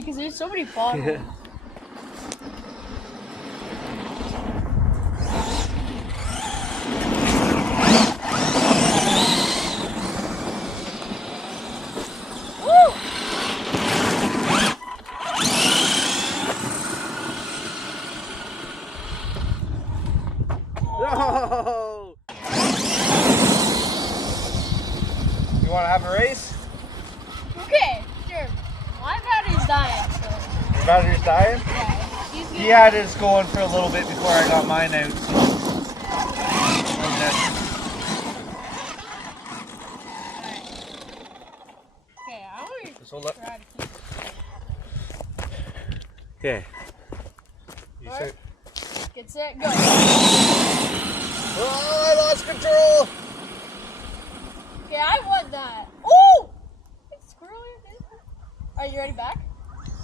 empty because there's so many bottles. Yeah. No! You want to have a race? Okay, sure. My battery's dying, so. Your battery's dying? Yeah. He had his going for a little bit before I got mine out, so. Okay, I want to Just hold up. try to keep it. Okay. You All start. right. Get set, go. Oh, I lost control! Okay, I want that. Oh! It's squirrely. Are you ready back?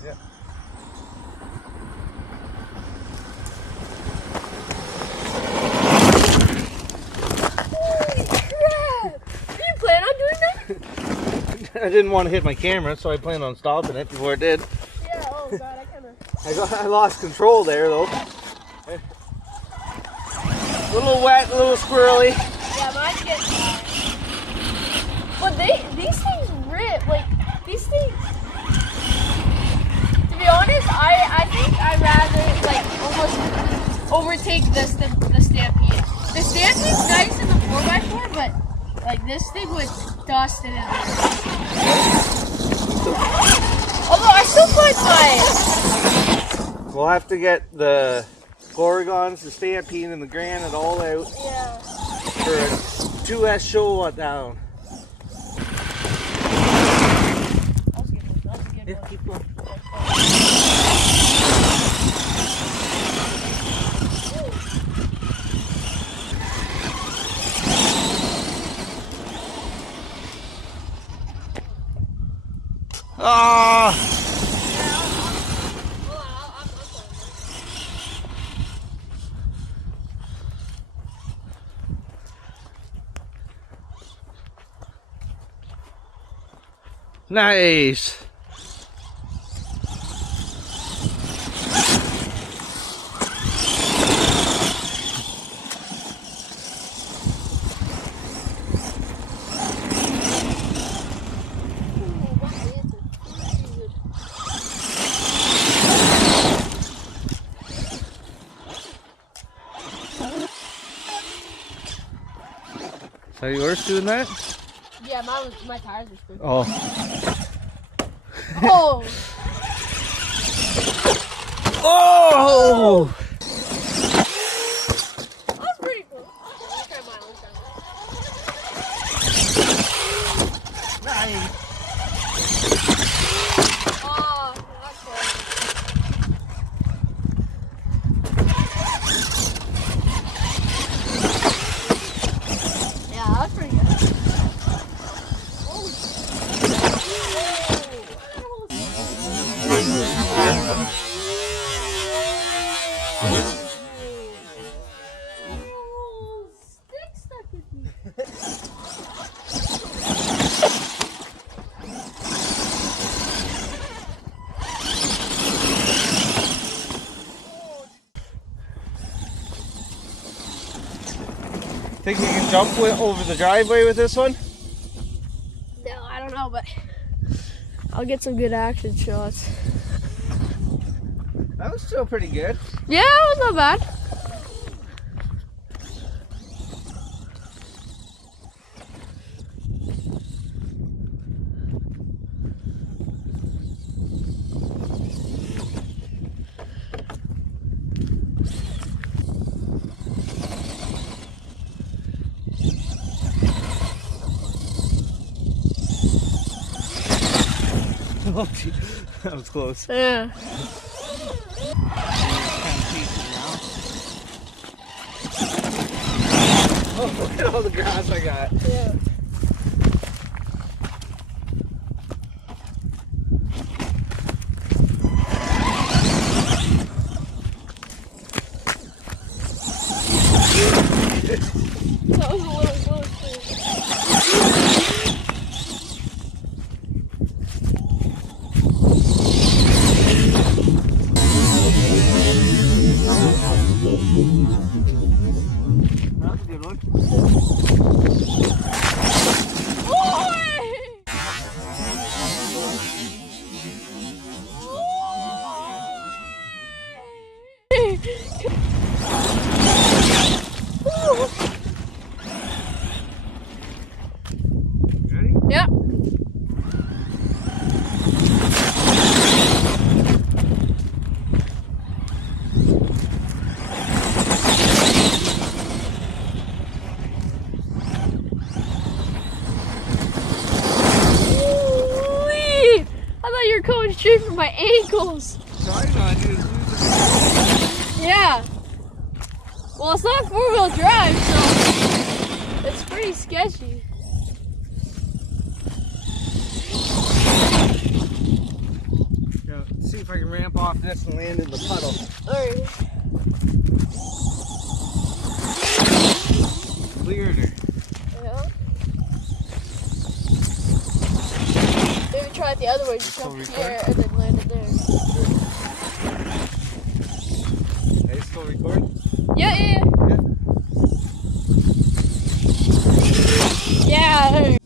Yeah. Holy crap! Did you plan on doing that? I didn't want to hit my camera, so I planned on stopping it before it did. Yeah, oh god, I kind of... I lost control there, though. A little wet, a little squirrely. Yeah, mine's getting hot. But these things rip, like, these things... To be honest, I think I'd rather, like, almost overtake this than the Stampede. The Stampede's nice in the 4x4, but, like, this thing would dust it in there. Although, I still find mine. We'll have to get the Gorgons, the Stampede, and the Granite all out Yeah. for a 2S show down. That was a good one. That was a good Yeah, one. keep going. Ah! Nice. Are yours doing that? Yeah, my tires are spinning. Oh. Oh! Oh! That's pretty cool. Let me try mine. Nice. Oh, that's cool. Yeah, that's pretty good. Holy stick stuck with me. Think you can jump over the driveway with this one? No, I don't know, but I'll get some good action shots. That was still pretty good. Yeah, it was not bad. Oh, gee. That was close. Yeah. Oh, look at all the grass I got. Yeah. That was a little close. Ready? Yep. You're going straight for my ankles. Yeah. Well, it's not four-wheel drive, so it's pretty sketchy. Yeah, let's see if I can ramp off this and land in the puddle. Alright. Cleared her. Yeah. Maybe try it the other way. Just jump here and then land it there. Are you still recording? Yeah. Yeah. Yeah.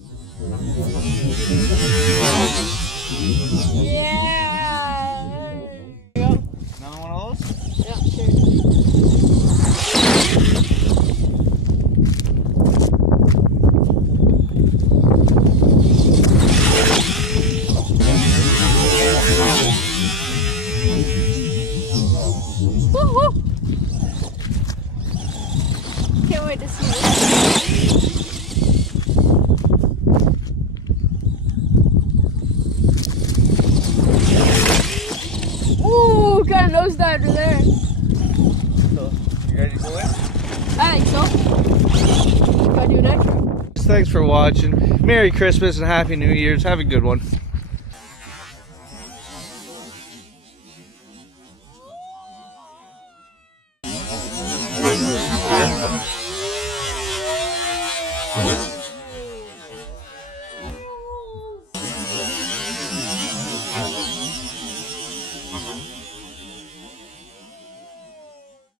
Yeah. There you go. Another one of those? Yeah, sure. Woo-hoo. Can't wait to see this. Ooh, got a nosediver there. So, you ready to go in? I think so. Gotta do next. Thanks for watching. Merry Christmas and Happy New Year's. Have a good one. Yeah.